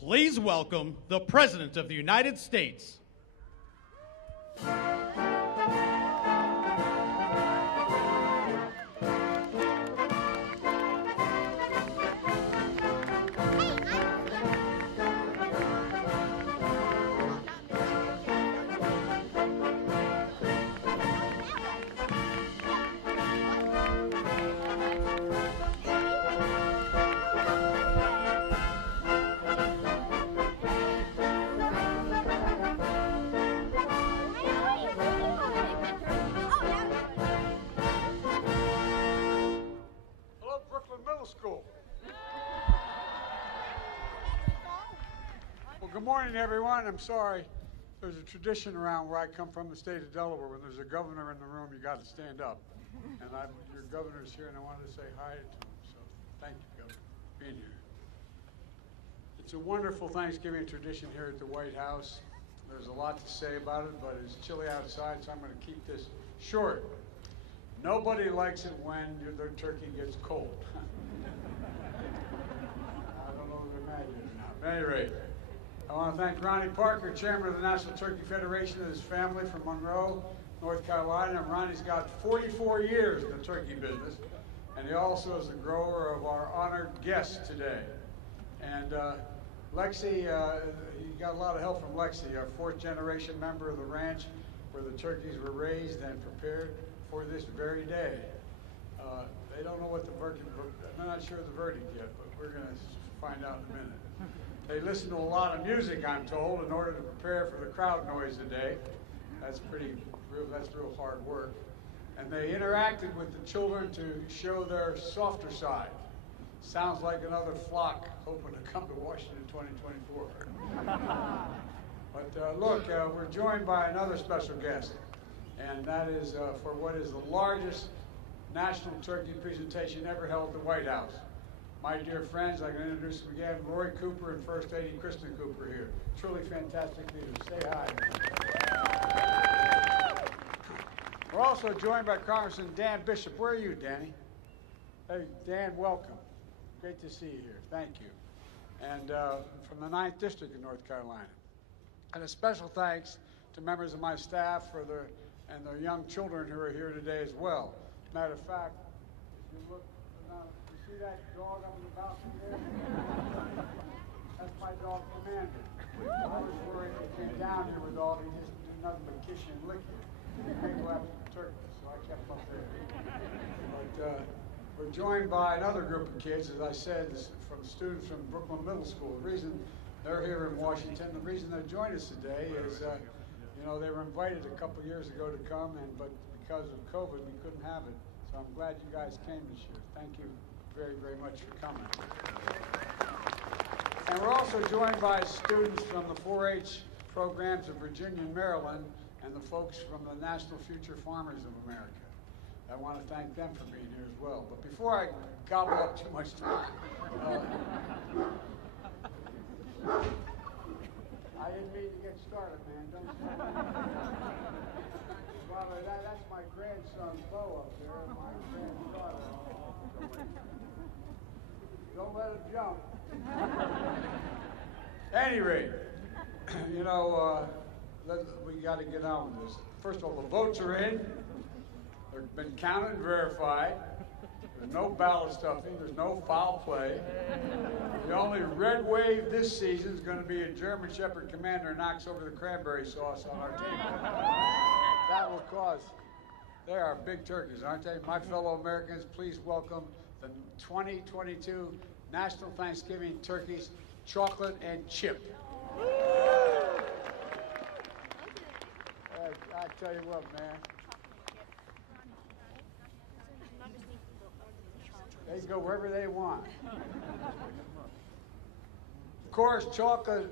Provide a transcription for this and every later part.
Please welcome the President of the United States. Good morning, everyone. I'm sorry. There's a tradition around where I come from, the state of Delaware. When there's a governor in the room, you got to stand up. And your governor's here, and I wanted to say hi to him. So thank you, Governor, for being here. It's a wonderful Thanksgiving tradition here at the White House. There's a lot to say about it, but it's chilly outside, so I'm going to keep this short. Nobody likes it when their turkey gets cold. I don't know if they're imagine it or not. But at any rate, I want to thank Ronnie Parker, Chairman of the National Turkey Federation, and his family from Monroe, North Carolina. Ronnie's got 44 years in the turkey business, and he also is the grower of our honored guest today. And Lexi, you got a lot of help from Lexi, our fourth-generation member of the ranch where the turkeys were raised and prepared for this very day. They don't know what the verdict, I'm not sure of the verdict yet, but we're going to find out in a minute. They listen to a lot of music, I'm told, in order to prepare for the crowd noise today. That's real hard work. And they interacted with the children to show their softer side. Sounds like another flock hoping to come to Washington in 2024. But look, we're joined by another special guest, and that is for what is the largest national turkey presentation ever held at the White House. My dear friends, I can introduce them again, Roy Cooper and First Lady Kristen Cooper here. Truly fantastic leaders. Say hi. We're also joined by Congressman Dan Bishop. Where are you, Danny? Hey, Dan, welcome. Great to see you here. Thank you. And from the 9th District of North Carolina. And a special thanks to members of my staff and their young children who are here today as well. Matter of fact, if you look around, see that dog up in the balcony there? That's my dog, Commander. I was worried if he came down here with all, he just do nothing but kiss you and lick you. He may go after the turkey, so I kept him up there. But we're joined by another group of kids, as I said, from students from Brooklyn Middle School. The reason they're here in Washington, the reason they joined us today is, you know, they were invited a couple years ago to come, but because of COVID, we couldn't have it. So I'm glad you guys came this year. Thank you very, very much for coming. And we're also joined by students from the 4-H programs of Virginia and Maryland and the folks from the National Future Farmers of America. I want to thank them for being here as well. But before I gobble up too much time, I didn't mean to get started, man. Don't start. Well, that's my grandson, Bo, up there, my granddaughter. Don't let him jump. At any rate, you know, we got to get on with this. First of all, the votes are in. They've been counted and verified. There's no ballot stuffing. There's no foul play. The only red wave this season is going to be a German Shepherd Commander knocks over the cranberry sauce on our table. That will cause. They are big turkeys, aren't they? My fellow Americans, please welcome the 2022 National Thanksgiving Turkeys, Chocolate and Chip. I tell you what, man. They can go wherever they want. Of course, chocolate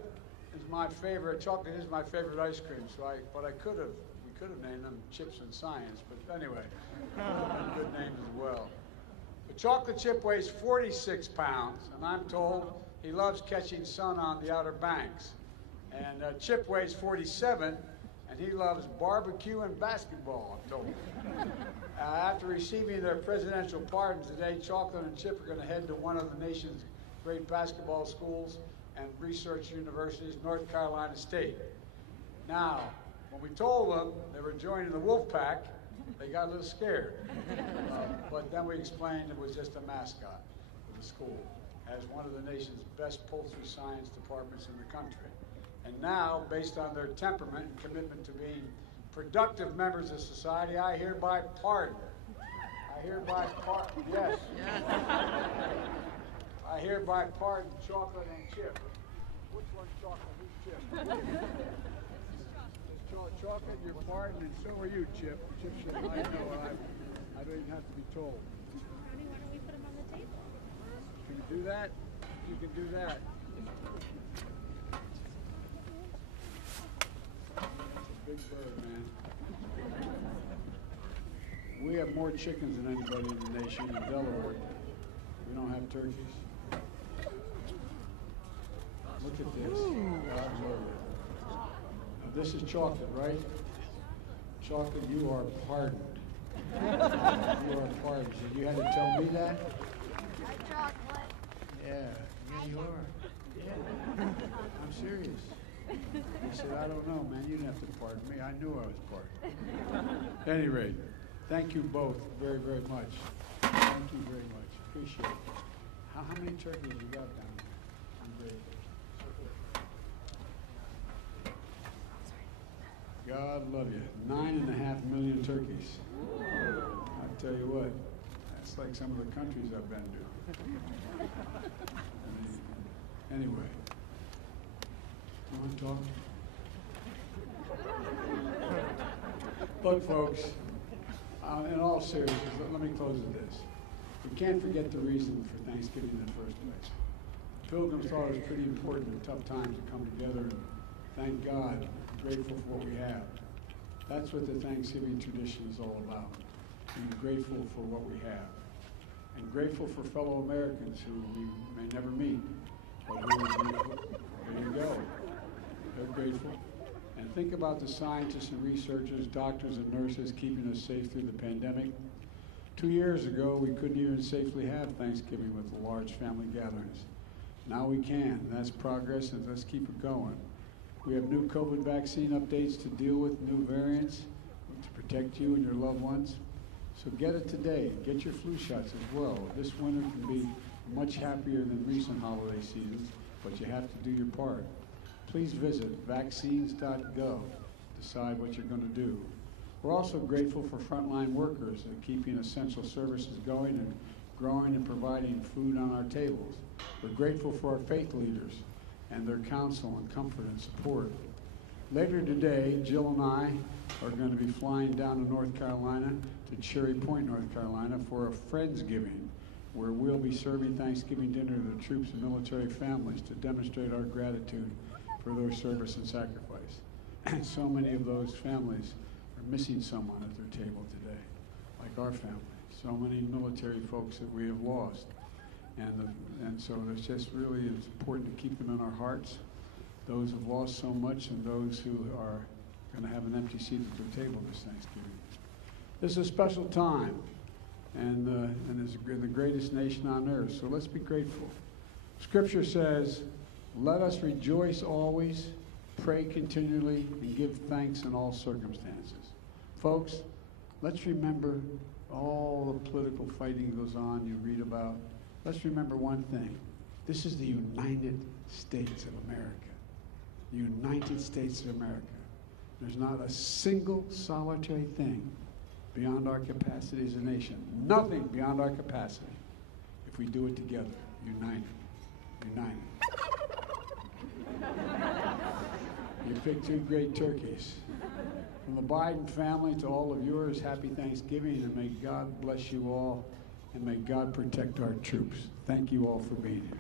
is my favorite. Chocolate is my favorite ice cream. So we could have named them Chips and Science. But anyway, good names as well. The chocolate chip weighs 46 pounds, and I'm told he loves catching sun on the Outer Banks. And Chip weighs 47, and he loves barbecue and basketball, I'm told. After receiving their presidential pardons today, Chocolate and Chip are going to head to one of the nation's great basketball schools and research universities, North Carolina State. Now, when we told them they were joining the Wolf Pack, they got a little scared. But then we explained it was just a mascot for the school, as one of the nation's best poultry science departments in the country. And now, based on their temperament and commitment to being productive members of society, I hereby pardon. Yes. I hereby pardon Chocolate and Chip. Which one's Chocolate? Who's Chip? Chocolate, you're pardoned, and so are you, Chip. Chip said, I know, I don't even have to be told. Tony, why don't we put him on the table? Can you do that? You can do that. It's a big bird, man. We have more chickens than anybody in the nation in Delaware. We don't have turkeys. Look at this. God's order. Now, this is Chocolate, right? Chocolate, you are pardoned. You are pardoned. So you had to tell me that? Chocolate. Yeah, you are. Yeah. I'm serious. He said, I don't know, man. You didn't have to pardon me. I knew I was pardoned. At any rate, thank you both very, very much. Thank you very much. Appreciate it. How many turkeys you got down there? I'm grateful. God love you. 9.5 million turkeys. I tell you what, that's like some of the countries I've been to. Anyway, you want to talk? Look, folks, in all seriousness, let me close with this. We can't forget the reason for Thanksgiving in the first place. Pilgrims thought it was pretty important in tough times to come together and thank God, grateful for what we have. That's what the Thanksgiving tradition is all about. Being grateful for what we have. And grateful for fellow Americans who we may never meet, but who are grateful. There you go. They're grateful. And think about the scientists and researchers, doctors and nurses keeping us safe through the pandemic. 2 years ago, we couldn't even safely have Thanksgiving with large family gatherings. Now we can. That's progress, and let's keep it going. We have new COVID vaccine updates to deal with new variants to protect you and your loved ones. So get it today. Get your flu shots as well. This winter can be much happier than recent holiday seasons, but you have to do your part. Please visit vaccines.gov. Decide what you're going to do. We're also grateful for frontline workers and keeping essential services going and growing and providing food on our tables. We're grateful for our faith leaders and their counsel and comfort and support. Later today, Jill and I are going to be flying down to North Carolina, to Cherry Point, North Carolina, for a Friendsgiving, where we'll be serving Thanksgiving dinner to the troops and military families to demonstrate our gratitude for their service and sacrifice. And so many of those families are missing someone at their table today, like our family. So many military folks that we have lost. And so it's just really important to keep them in our hearts, those who've lost so much and those who are going to have an empty seat at their table this Thanksgiving. This is a special time, and it's the greatest nation on earth, so let's be grateful. Scripture says, let us rejoice always, pray continually, and give thanks in all circumstances. Folks, let's remember all the political fighting goes on you read about. Let's remember one thing. This is the United States of America. The United States of America. There's not a single solitary thing beyond our capacity as a nation. Nothing beyond our capacity if we do it together, united. United. You picked two great turkeys. From the Biden family to all of yours, happy Thanksgiving, and may God bless you all, and may God protect our troops. Thank you all for being here.